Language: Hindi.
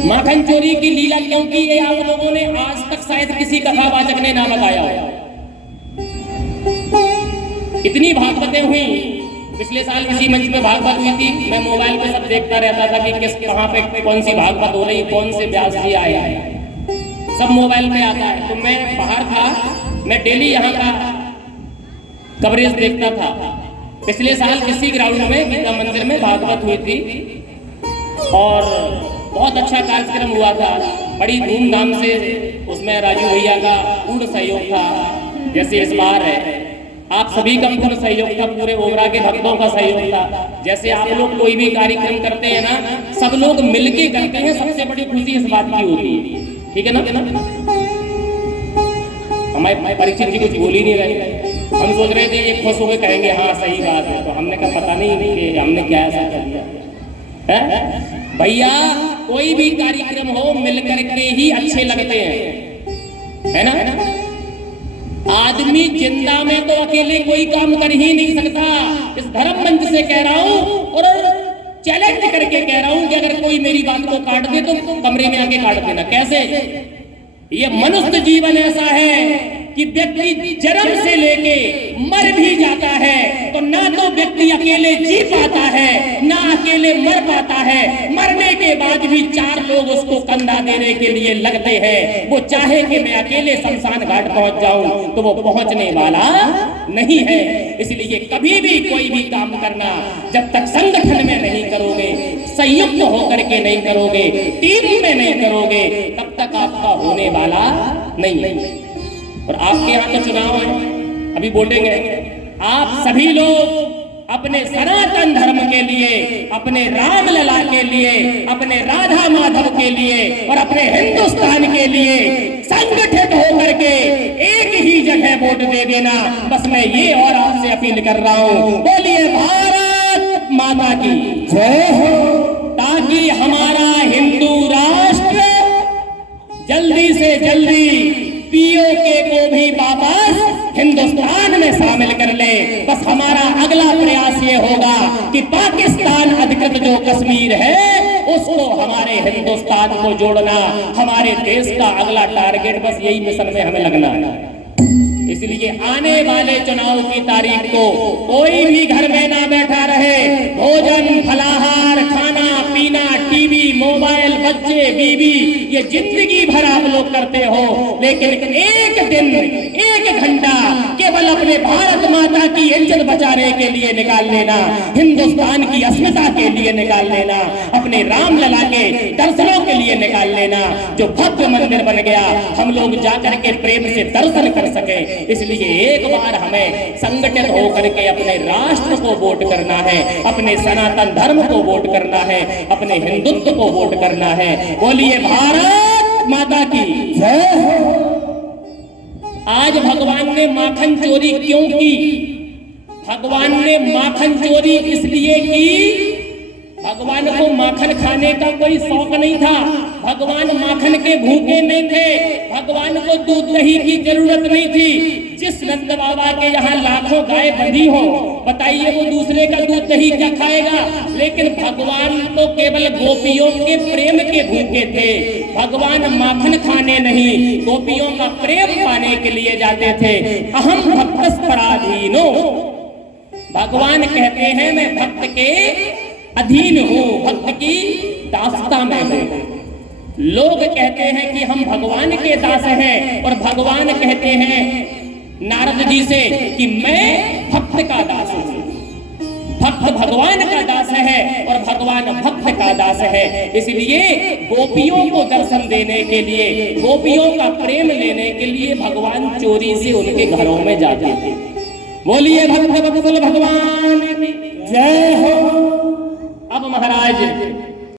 माखन चोरी की लीला क्यों की ये आप लोगों ने आज तक शायद किसी कथावाचक ने ना बताया हो। इतनी भागवतें हुई, पिछले साल इसी मंच पे भागवत हुई थी, मैं मोबाइल पे सब देखता रहता था कि किस कहाँ पे कौन सी भागवत हो रही, कौन से व्यास जी आए हैं, सब मोबाइल पे आता है। तो मैं बाहर था, मैं डेली यहाँ का कवरेज देखता था। पिछले साल इसी ग्राउंड में गीता मंदिर में भागवत हुई थी और बहुत अच्छा कार्यक्रम हुआ था, बड़ी धूमधाम से। उसमें राजू भैया का पूर्ण सहयोग था, जैसे इस बार है आप सभी का पूर्ण सहयोग था, पूरे ओबरा के भक्तों का सहयोग था। जैसे आप लोग कोई भी कार्यक्रम करते हैं ना, सब लोग मिलके करते हैं, सबसे बड़ी खुशी इस बात की होती है, ठीक है ना। हमारे परीक्षित जी कुछ बोल ही नहीं रहे, हम सोच रहे थे ये खुश होकर कहेंगे हाँ सही बात है, तो हमने कहा पता नहीं कि हमने क्या ऐसा कर दिया है। भैया कोई भी कार्यक्रम हो मिलकर के ही अच्छे लगते हैं, है ना। आदमी जिंदा में तो अकेले कोई काम कर ही नहीं सकता। इस धर्म मंच से कह रहा हूं और चैलेंज करके कह रहा हूं कि अगर कोई मेरी बात को काट दे तो कमरे में आके काट देना। कैसे? ये मनुष्य जीवन ऐसा है कि व्यक्ति जन्म से लेके मर भी जाता है तो ना तो व्यक्ति अकेले जी पाता है ना अकेले मर पाता है। मरने के बाद भी चार लोग उसको कंधा देने के लिए लगते हैं। वो चाहे कि मैं अकेले शमशान घाट पहुंच जाऊं तो वो पहुंचने वाला नहीं है। इसलिए कभी भी कोई भी काम करना जब तक संगठन में नहीं करोगे, संयुक्त होकर के नहीं करोगे, टीम में नहीं करोगे, तब तक आपका होने वाला नहीं। और आपके यहाँ तो चुनाव है, अभी वोटेंगे। आप सभी लोग अपने सनातन धर्म के लिए, अपने रामलला के लिए, अपने राधा माधव के लिए और अपने हिंदुस्तान के लिए संगठित होकर के एक ही जगह वोट दे देना। बस मैं ये और आपसे अपील कर रहा हूँ, बोलिए भारत माता की जय हो, ताकि हमारा हिंदू राष्ट्र जल्दी से जल्दी पीओके को भी वापस हिंदुस्तान में शामिल कर ले। बस हमारा अगला प्रयास ये होगा कि पाकिस्तान अधिकृत जो कश्मीर है उसको हमारे हिंदुस्तान को जोड़ना हमारे देश का अगला टारगेट। बस यही मिशन में हमें लगना है। इसलिए आने वाले चुनाव की तारीख को कोई भी घर में ना बैठा रहे। भोजन, फलाहार, खाना पीना, टीवी, मोबाइल, बच्चे, बीवी, ये जिंदगी भर आप लोग करते हो, लेकिन एक दिन, एक घंटा केवल अपने भारत माता की इज्जत बचाने के लिए निकाल लेना, हिंदुस्तान की अस्मिता के लिए निकाल लेना, अपने रामलला के दर्शनों के लिए निकाल लेना। जो भव्य मंदिर बन गया, हम लोग जाकर के प्रेम से दर्शन कर सके। इसलिए एक बार हमें संगठित होकर के अपने राष्ट्र को वोट करना है, अपने सनातन धर्म को वोट करना है, अपने हिंदुत्व को वोट करना है। बोलिए भारत माता की जय हो। आज भगवान ने माखन चोरी क्यों की? भगवान ने माखन चोरी इसलिए की, भगवान को माखन खाने का कोई शौक नहीं था। भगवान माखन के भूखे नहीं थे। भगवान को दूध दही की जरूरत नहीं थी। जिस नंद बाबा के यहाँ लाखों गाय बंधी हो, बताइए वो दूसरे का दूध दही क्या खाएगा? लेकिन भगवान तो केवल गोपियों के प्रेम के भूखे थे। भगवान माखन खाने नहीं, गोपियों का प्रेम पाने के लिए जाते थे। अहम भक्तस् पराधीनो, भगवान कहते हैं मैं भक्त के अधीन हूं, भक्त की दासता में हूं। लोग कहते हैं कि हम भगवान के दास हैं और भगवान कहते हैं नारद जी से कि मैं भक्त का दास हूं। भक्त भगवान का दास है और भगवान भक्त का दास है। इसलिए गोपियों को दर्शन देने के लिए, गोपियों का प्रेम लेने के लिए भगवान चोरी से उनके घरों में जाते थे। बोलिए भक्त वत्सल भगवान जय हो। अब महाराज